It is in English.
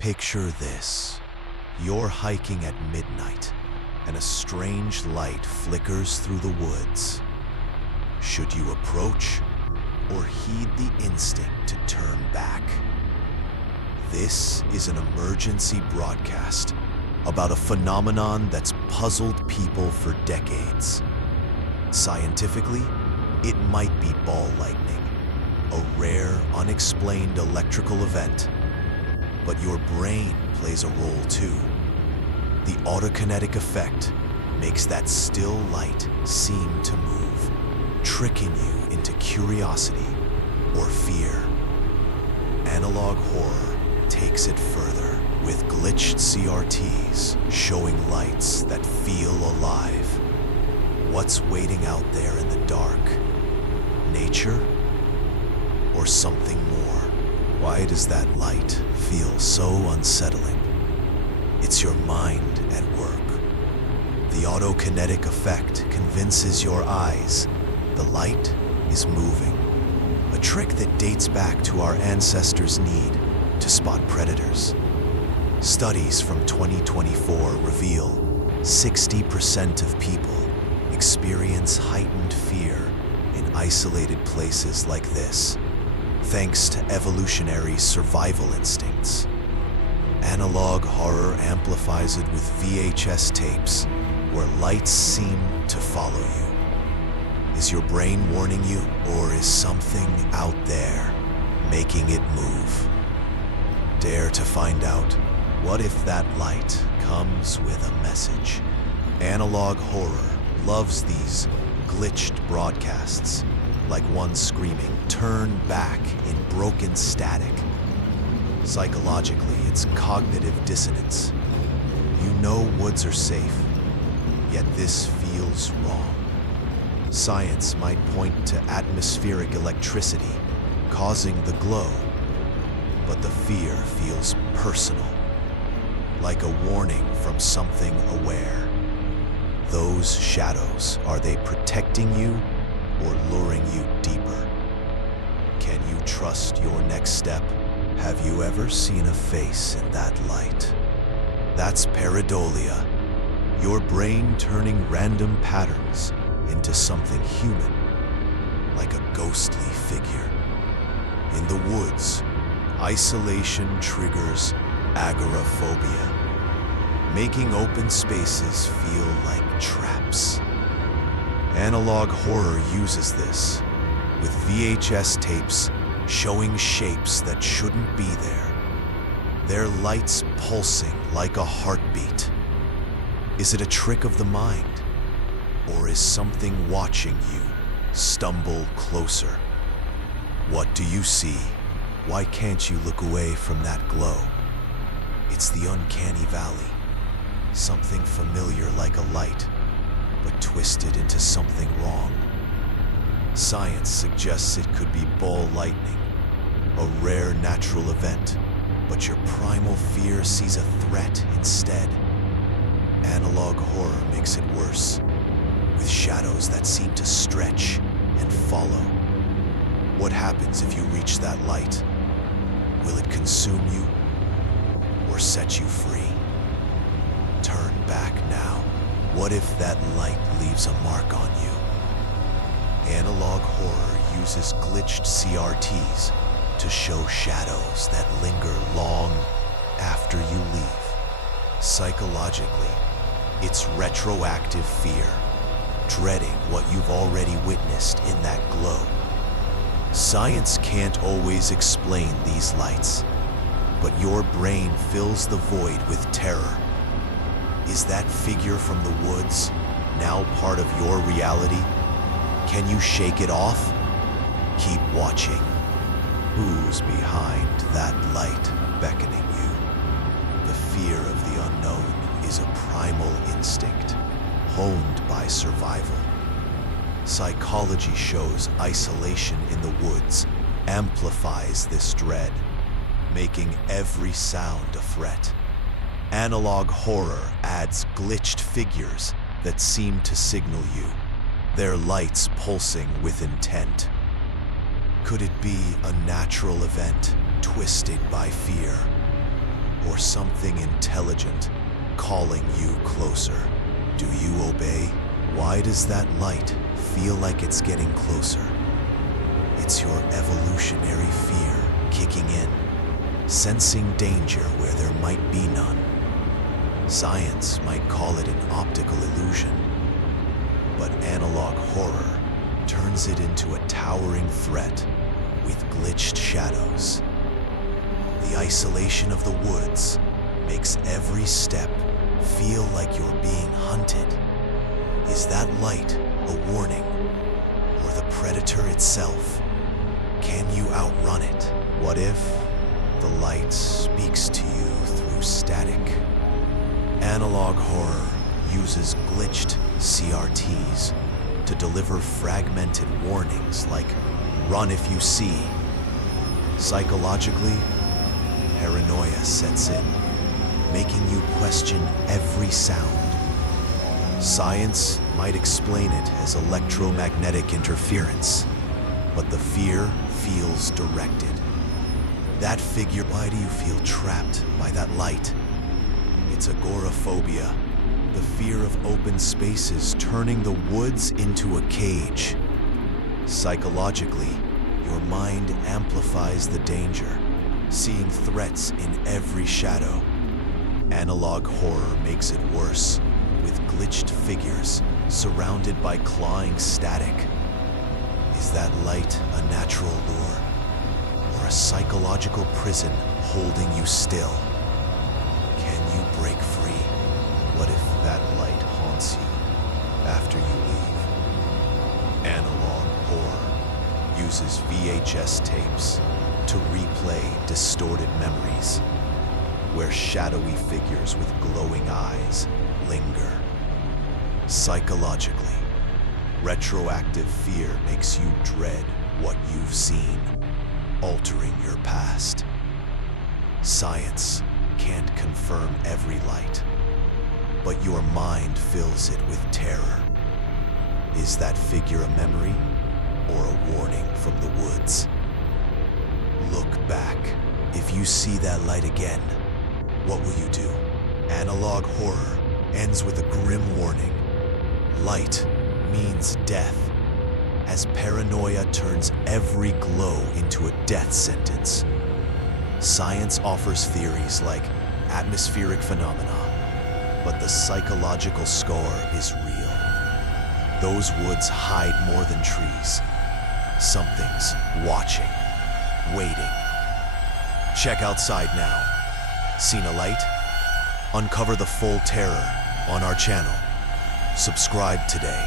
Picture this. You're hiking at midnight, and a strange light flickers through the woods. Should you approach, or heed the instinct to turn back? This is an emergency broadcast about a phenomenon that's puzzled people for decades. Scientifically, it might be ball lightning, a rare, unexplained electrical event. But your brain plays a role too. The autokinetic effect makes that still light seem to move, tricking you into curiosity or fear. Analog horror takes it further with glitched CRTs showing lights that feel alive. What's waiting out there in the dark? Nature or something more? Why does that light feel so unsettling? It's your mind at work. The autokinetic effect convinces your eyes the light is moving, a trick that dates back to our ancestors' need to spot predators. Studies from 2024 reveal 60% of people experience heightened fear in isolated places like this, thanks to evolutionary survival instincts. Analog horror amplifies it with VHS tapes where lights seem to follow you. Is your brain warning you, or is something out there making it move? Dare to find out. What if that light comes with a message? Analog horror loves these glitched broadcasts, like one screaming, "Turn back," in broken static. Psychologically, it's cognitive dissonance. You know woods are safe, yet this feels wrong. Science might point to atmospheric electricity causing the glow, but the fear feels personal, like a warning from something aware. Those shadows, are they protecting you or luring you deeper? Can you trust your next step? Have you ever seen a face in that light? That's pareidolia, your brain turning random patterns into something human, like a ghostly figure. In the woods, isolation triggers agoraphobia, making open spaces feel like traps. Analog horror uses this, with VHS tapes showing shapes that shouldn't be there, their lights pulsing like a heartbeat. Is it a trick of the mind, or is something watching you stumble closer? What do you see? Why can't you look away from that glow? It's the uncanny valley, something familiar like a light, but twisted into something wrong. Science suggests it could be ball lightning, a rare natural event, but your primal fear sees a threat instead. Analog horror makes it worse, with shadows that seem to stretch and follow. What happens if you reach that light? Will it consume you or set you free? Turn back now. What if that light leaves a mark on you? Analog horror uses glitched CRTs to show shadows that linger long after you leave. Psychologically, it's retroactive fear, dreading what you've already witnessed in that glow. Science can't always explain these lights, but your brain fills the void with terror. Is that figure from the woods now part of your reality? Can you shake it off? Keep watching. Who's behind that light beckoning you? The fear of the unknown is a primal instinct, honed by survival. Psychology shows isolation in the woods amplifies this dread, making every sound a threat. Analog horror adds glitched figures that seem to signal you, their lights pulsing with intent. Could it be a natural event twisted by fear? or something intelligent calling you closer. Do you obey? Why does that light feel like it's getting closer? It's your evolutionary fear kicking in, sensing danger where there might be none. Science might call it an optical illusion, but analog horror turns it into a towering threat with glitched shadows. The isolation of the woods makes every step feel like you're being hunted. Is that light a warning, or the predator itself? Can you outrun it? What if the light speaks to you through static? Analog horror uses glitched CRTs to deliver fragmented warnings like, "Run if you see." Psychologically, paranoia sets in, making you question every sound. Science might explain it as electromagnetic interference, but the fear feels directed. That figure, why do you feel trapped by that light? It's agoraphobia, the fear of open spaces turning the woods into a cage. Psychologically, your mind amplifies the danger, seeing threats in every shadow. Analog horror makes it worse, with glitched figures surrounded by clawing static. Is that light a natural lure, or a psychological prison holding you still? Can you break free? What if that light haunts you after you leave? Analog horror uses VHS tapes to replay distorted memories, where shadowy figures with glowing eyes linger. Psychologically, retroactive fear makes you dread what you've seen, altering your past. Science can't confirm every light, but your mind fills it with terror. Is that figure a memory or a warning from the woods? Look back. If you see that light again, what will you do? Analog horror ends with a grim warning. Light means death, as paranoia turns every glow into a death sentence. Science offers theories like atmospheric phenomena, but the psychological score is real. Those woods hide more than trees. Something's watching, waiting. Check outside now. Seen a light? Uncover the full terror on our channel. Subscribe today.